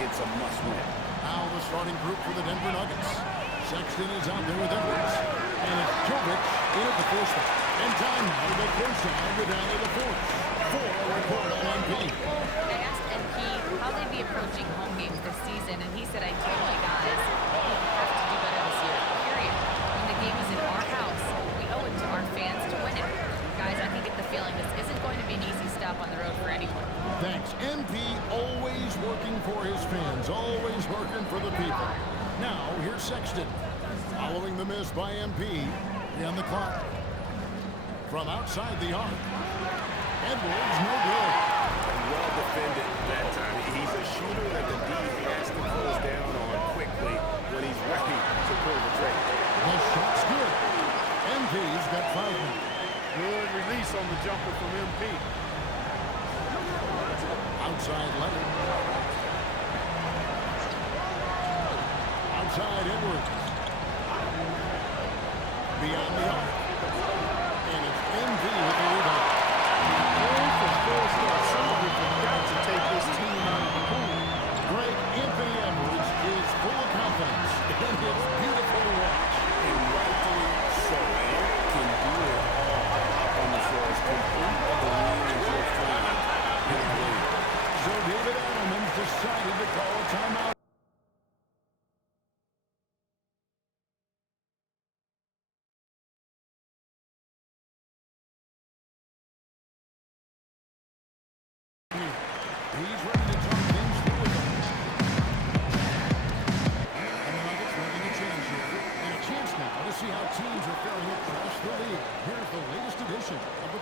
it's a must-win. Now the starting group for the Denver Nuggets. Sexton is out there with Edwards. And it's Jovic in at the first one. And time now to go courtside with Allie the fourth. For a report on MP. I asked MP how they'd be approaching home games this season, and he said, I told my guys, we have to do better this year, period. When the game is in our house, we owe it to our fans to win it. Guys, I can get the feeling this isn't going to be an easy stop on the road for anyone. Thanks. MP always working for his fans, always working for the people. Now, here's Sexton. Following the miss by MP. On the clock. From outside the arc. Edwards, no good. Well defended that time. He's a shooter that the D has to close down on quickly when he's ready to pull the trigger. The shot's good. MP's got 5 now. Good release on the jumper from MP. Outside Leonard. Outside Edwards. Beyond the arc. And it's MP with the rebound. Somebody forgot to take this team out of the pool. Great Anthony Edwards is full of confidence. And it's beautiful to watch. And rightfully so. And can do it all on the floor. It's complete of the range of flying in the league. So David Adelman decided to call a timeout. He's ready to talk things through with them. And the Nuggets making a change here. And a chance now to see how teams are faring across the league. Here's the latest edition of the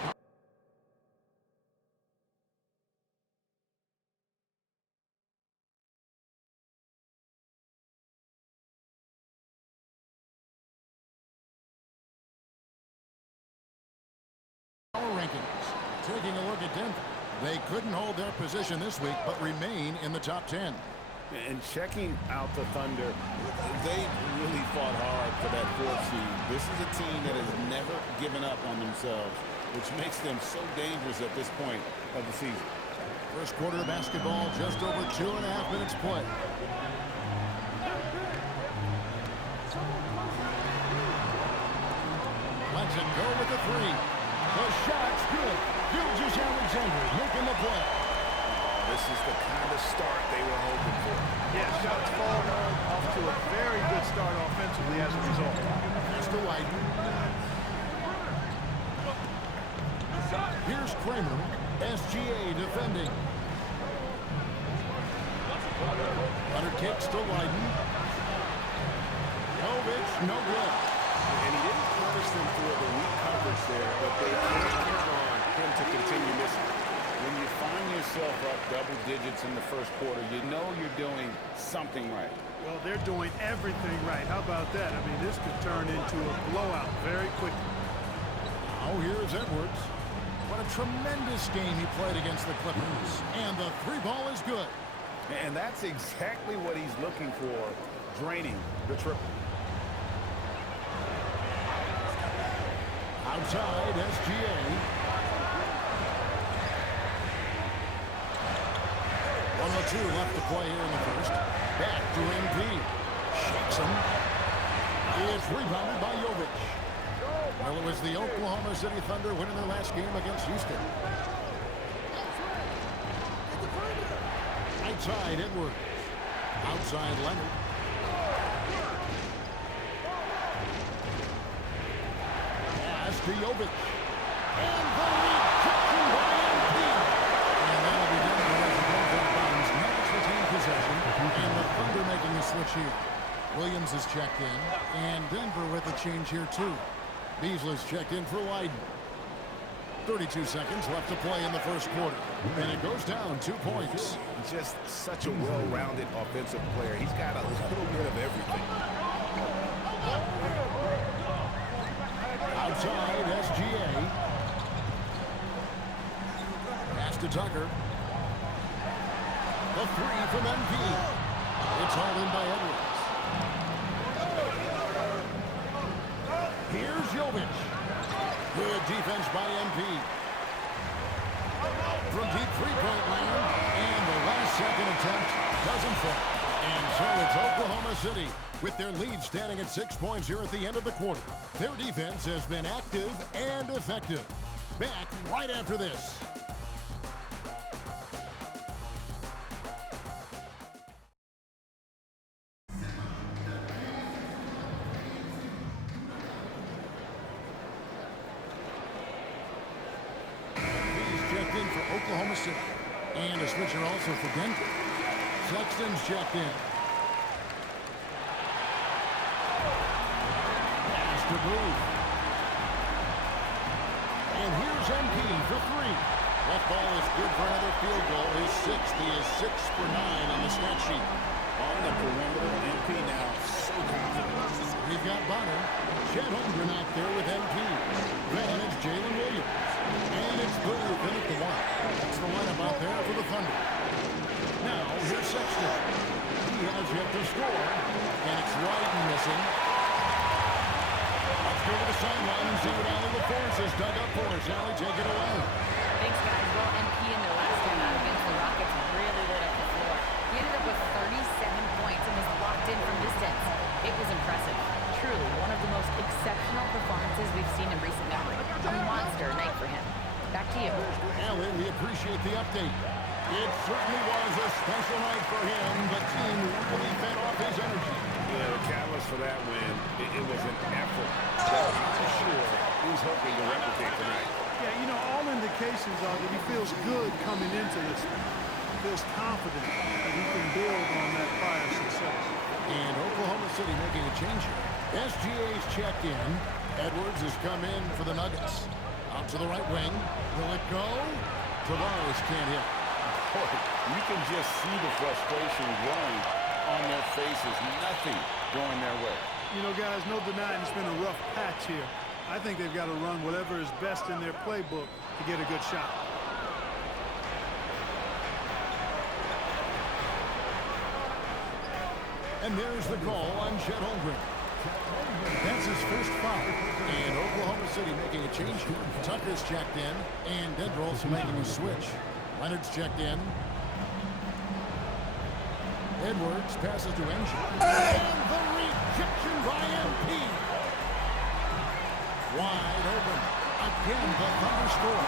Power Rankings. Taking a look at Denver. They couldn't hold their position this week, but remain in the top 10. And checking out the Thunder, they really fought hard for that 4th seed. This is a team that has never given up on themselves, which makes them so dangerous at this point of the season. First quarter of basketball, just over 2.5 minutes play. Lets it go with the 3. The shot's good. Gilgeous-Alexander making the play. This is the kind of start they were hoping for. Yeah, shots falling off to a very good start offensively as a result. Pass to White. Here's Kramer. SGA defending. Under kicks to Wyden. Jovic, no good. And he didn't punish them for the weak coverage there, but they can't count on him to continue missing. When you find yourself up double digits in the first quarter, you know you're doing something right. Well, they're doing everything right. How about that? I mean, this could turn into a blowout very quickly. Now here's Edwards. What a tremendous game he played against the Clippers. And the 3 ball is good. And that's exactly what he's looking for, draining the triple. Outside SGA. 1:02 left to play here in the first. Back to MP. Shakes him. It's rebounded by Jovic. Well, it was the Oklahoma City Thunder winning their last game against Houston. Outside Edwards. Outside Leonard. Pass to Jovic. And the rejection by MP. And that'll be done for residential bounds. Nuggets retain possession. And the Thunder making a switch here. Williams is checked in. And Denver with a change here too. Beasley's checked in for Wyden. 32 seconds left to play in the first quarter. And it goes down 2 points. Just such a well-rounded offensive player. He's got a little bit of everything. Outside SGA. Pass to Tucker. The 3 from MP. It's hauled in by Edwards. Here's Jovic. Good defense by MP. From deep 3-point land. And the last second attempt doesn't effort. And so it's Oklahoma City with their lead standing at 6 points here at the end of the quarter. Their defense has been active and effective. Back right after this. Checked in for Oklahoma City. And a switcher also for Denver. Sexton's checked in. Pass to Booth. And here's MP for three. That ball is good for another field goal. His sixth. He is 6 for 9 on the stat sheet. On the perimeter, MP now so confident. We've got Bonner. Chet Holmgren out there with MP. Then it's Jalen Williams. And it's Booth in at the one. That's the lineup out there for the Thunder. Now, here's Sexton. He has yet to score. And it's Wyden missing. Let's go to the sideline and see what Allie LaForce has dug up for us. Allie, take it away. Thanks, guys. Well, MP in their last time out against the Rockets really lit up the floor. He ended up with 37 points and was locked in from distance. It was impressive. Truly, one of the most exceptional performances we've seen in recent memory. A monster night for him. Back to you. Allie, we appreciate the update. It certainly was a special night for him. The team really fed off his energy. Yeah, the catalyst for that win, it was an effort that I'm sure he's hoping to replicate tonight. Yeah, you know, all indications are that he feels good coming into this one. He feels confident that he can build on that prior success. And Oklahoma City making a change here. SGA's checked in. Edwards has come in for the Nuggets. Out to the right wing. Will it go? Tavares can't hit. Boy, you can just see the frustration growing on their faces. Nothing going their way. You know, guys, no denying it's been a rough patch here. I think they've got to run whatever is best in their playbook to get a good shot. And there's the call on Chet Holmgren. That's his first foul. And Oklahoma City making a change here. Tucker's checked in, and Denver also making a switch. Leonard's checked in. Edwards passes to Engine. And the rejection by MP. Wide open. Again, the Thunder score.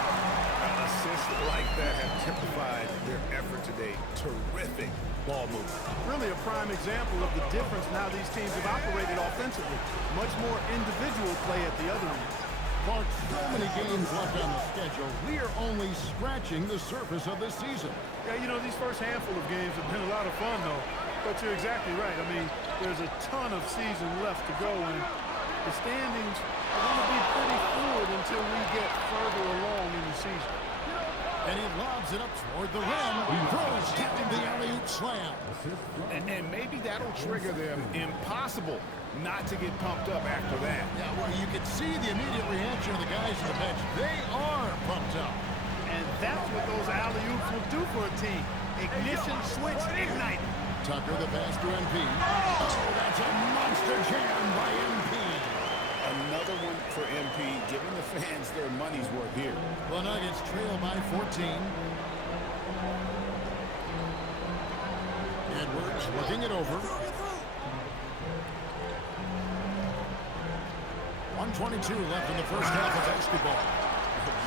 Assists like that have typified their effort today. Terrific ball movement. Really a prime example of the difference in how these teams have operated offensively. Much more individual play at the other end. Clark, so many games left on the schedule. We are only scratching the surface of this season. Yeah, you know, these first handful of games have been a lot of fun, though. But you're exactly right. I mean, there's a ton of season left to go, and the standings are going to be pretty fluid until we get further along in the season. And he lobs it up toward the rim. Throws down the alley-oop slam. And maybe that'll trigger them. Impossible not to get pumped up after that. Yeah, well, you can see the immediate reaction of the guys on the bench. They are pumped up. And that's what those alley-oops will do for a team. Ignition, switch, ignite. Tucker, the pass to MP. Oh, that's a monster jam by MP. Another one for MP, giving the fans their money's worth here. The Nuggets trail by 14. Edwards looking it over. 1:22 left in the first half of basketball.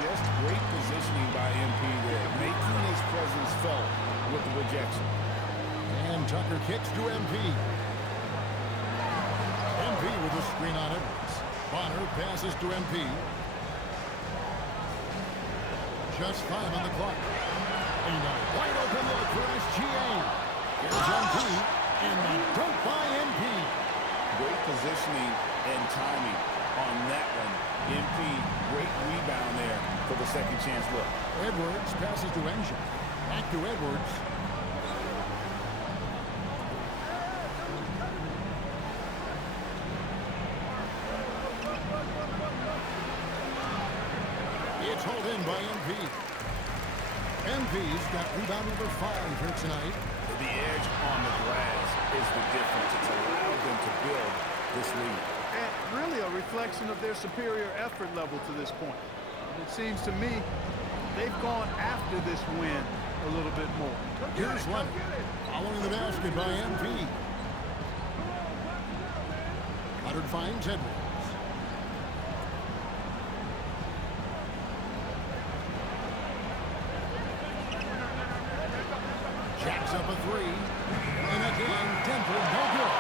Just great positioning by MP there, making his presence felt with the rejection. And Tucker kicks to MP. MP with a screen on Edwards. Bonner passes to MP. Just 5 on the clock. And a wide open look for SGA. Here's MP. And the dunk by MP. Great positioning and timing on that one. MP, great rebound there for the second chance look. Edwards passes to Engine. Back to Edwards. It's hauled in by MP. MP's got rebound number 5 here tonight. The edge on the glass is the difference. It's allowed them to build this lead. And really a reflection of their superior effort level to this point. It seems to me they've gone after this win a little bit more. Here's Leonard. Following the basket by MP. Leonard finds Edwards. Jacks up a three. And again, Denver, no good.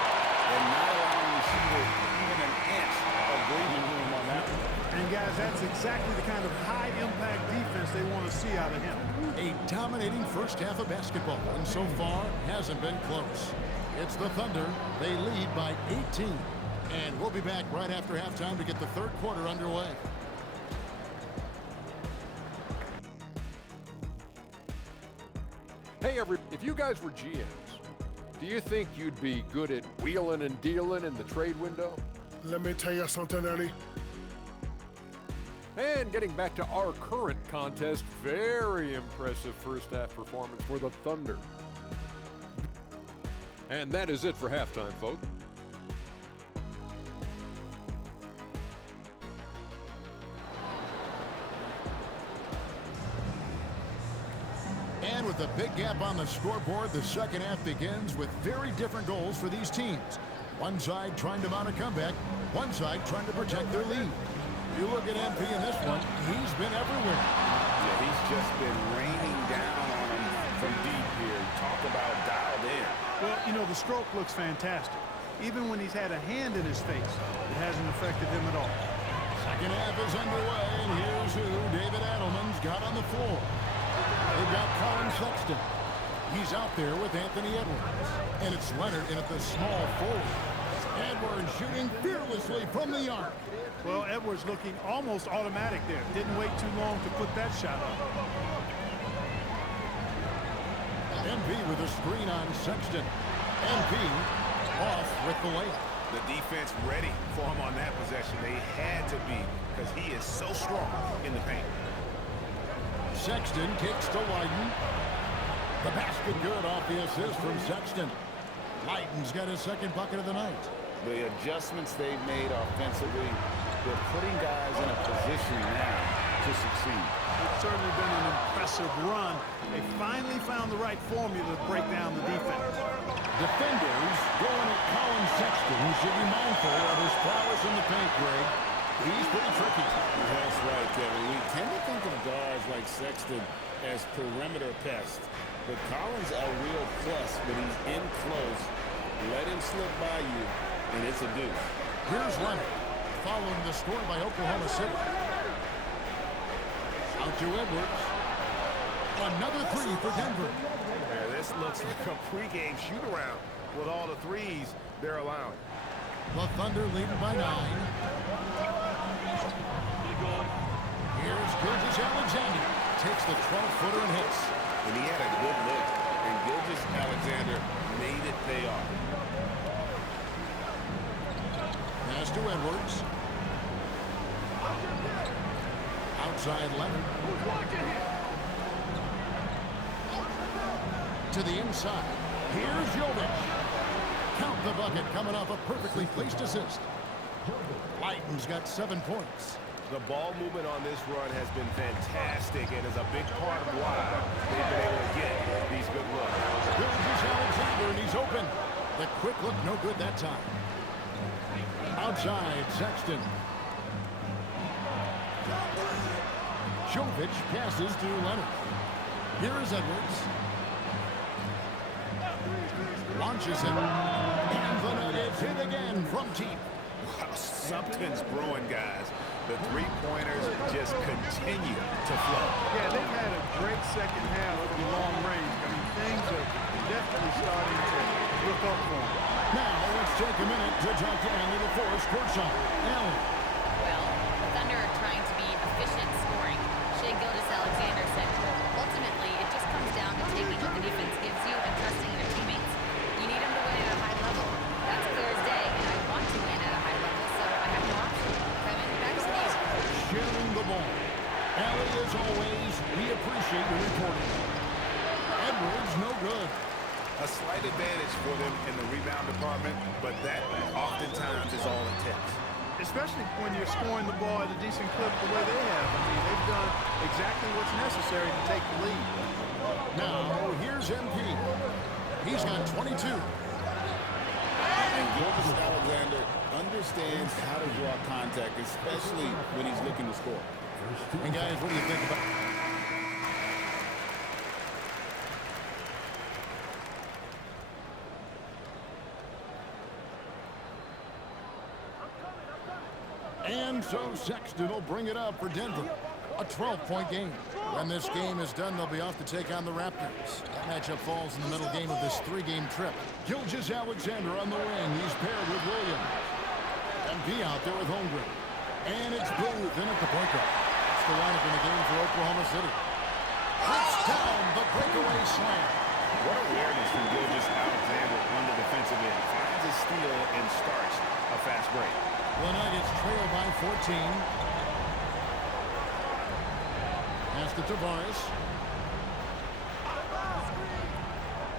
And not allowing the shooter even an inch of breathing room on that one. And guys, that's exactly the kind of high-impact defense they want to see out of him. A dominating first half of basketball, and so far hasn't been close. It's the Thunder. They lead by 18. And we'll be back right after halftime to get the third quarter underway. Hey, if you guys were GMs, do you think you'd be good at wheeling and dealing in the trade window? Let me tell you something, Eddie. And getting back to our current contest, very impressive first half performance for the Thunder. And that is it for halftime, folks. And with a big gap on the scoreboard, the second half begins with very different goals for these teams. One side trying to mount a comeback, one side trying to protect their lead. You look at MP in this one, he's been everywhere. Yeah, he's just been raining down on him from deep here. Talk about dialed in. Well, you know, the stroke looks fantastic. Even when he's had a hand in his face, it hasn't affected him at all. Second half is underway, and here's who David Adelman's got on the floor. They've got Colin Sexton. He's out there with Anthony Edwards. And it's Leonard in at the small forward. Edwards shooting fearlessly from the arc. Well, Edwards looking almost automatic there. Didn't wait too long to put that shot up. MP with a screen on Sexton. MP off with the layup. The defense ready for him on that possession. They had to be because he is so strong in the paint. Sexton kicks to Leiden. The basket good off the assist from Sexton. Leiden's got his second bucket of the night. The adjustments they've made offensively, they're putting guys in a position now to succeed. It's certainly been an impressive run. They finally found the right formula to break down the defense. Defenders going at Colin Sexton, who should be mindful of his prowess in the paint, Greg. He's pretty tricky. That's right, Kevin. We tend to think of guards like Sexton as perimeter pests, but Collins a real plus when he's in close. Let him slip by you, and it's a deuce. Here's Leonard, following the score by Oklahoma City. Out to Edwards. Another three for Denver. Yeah, this looks like a pregame shoot-around with all the threes they're allowing. The Thunder leading by 9. Here's Gilgeous Alexander. Takes the 12-footer and hits. And he had a good look, and Gilgeous Alexander made it pay off. Pass to Edwards. Outside Leonard. To the inside. Here's Jovic. Count the bucket coming off a perfectly placed assist. Leighton's got 7 points. The ball movement on this run has been fantastic and is a big part of why they've been able to get these good looks. Gilgeous Alexander, and he's open. The quick look, no good that time. Outside, Sexton. Jovic passes to Leonard. Here is Edwards. Launches it. And the net is hit again from deep. Wow, something's brewing, guys. The three-pointers just continue to flow. Yeah, they've had a great second half from long range. I mean, things are definitely starting to look up for them. Now, let's take a minute to talk to Andy LaForce, courtside. Allen. Well, the Thunder are trying to be efficient scoring. Shea Gilgeous-Alexander said, ultimately, it just comes down to taking what the defense gives you and trusting your teammates. You need them to win at a high level. That's clear as day, and I want to win at a high level, so I have no option. Kevin, back to you. Sharing the ball. Allie, as always, we appreciate your reporting. Edwards, no good. A slight advantage for them in the rebound department, but that oftentimes is all it takes. Especially when you're scoring the ball at a decent clip the way they have. I mean, they've done exactly what's necessary to take the lead. Now, here's MP. He's got 22. And Gilgeous-Alexander understands how to draw contact, especially when he's looking to score. And guys, what do you think about... And so Sexton will bring it up for Denver. A 12-point game. When this game is done, they'll be off to take on the Raptors. That matchup falls in the middle game of this three-game trip. Gilgeous-Alexander on the wing. He's paired with Williams. MP out there with Holmgren. And it's Booth in at the point guard. That's the lineup in the game for Oklahoma City. Hits down the breakaway slam. What awareness from Gilgeous-Alexander on the defensive end. Finds a steal and starts a fast break. The Nuggets trail by 14. Pass to Tavares.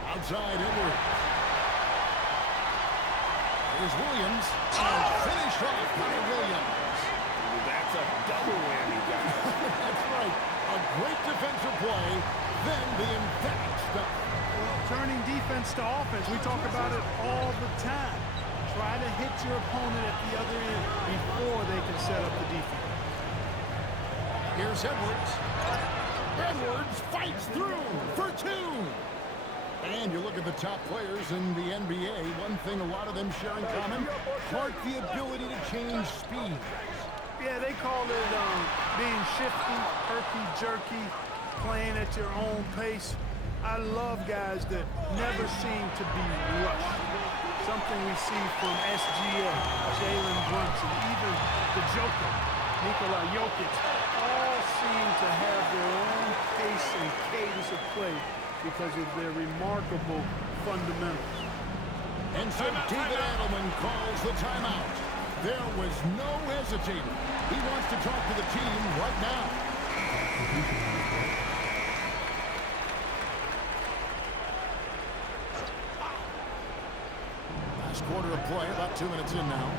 Outside Edwards. Here's Williams. And finished off by Williams. That's a double whammy, guys. That's right. A great defensive play. Then the emphatic stuff. Well, turning defense to offense, we talk about it all the time. Try to hit your opponent at the other end before they can set up the defense. Here's Edwards. Edwards fights through for two. And you look at the top players in the NBA, one thing a lot of them share in common, Clark, the ability to change speed. Yeah, they call it being shifty, herky-jerky, playing at your own pace. I love guys that never seem to be rushed. Something we see from SGA, Jalen Brunson, even the Joker, Nikola Jokic, all seem to have their own pace and cadence of play because of their remarkable fundamentals. And so David Adelman calls the timeout. There was no hesitating. He wants to talk to the team right now. Last quarter of play, about 2 minutes in now.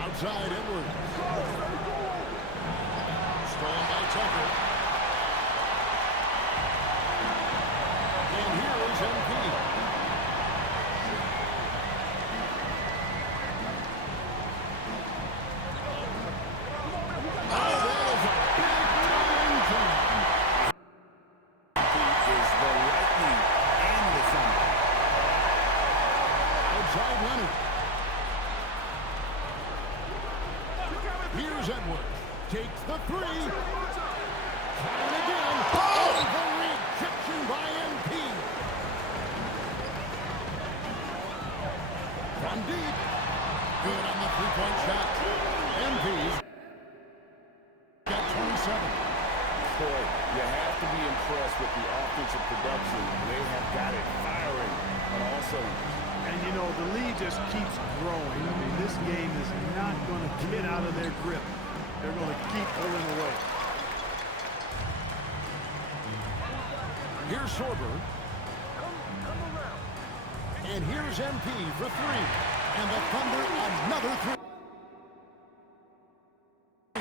Outside Edwards. Stolen by Tucker. And here is MP. Here's Edwards. Takes the three. Trying again. Oh, the rejection by MP. From deep. Good on the three-point shot. MP's got 27. Boy, you have to be impressed with the offensive production. They have got it firing, but also... And, you know, the lead just keeps growing. I mean, this game is not going to get out of their grip. They're going to keep pulling away. Here's Sorber. And here's MP for three. And the Thunder, another three.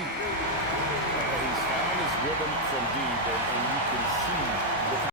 He's found his rhythm from deep, and you can see the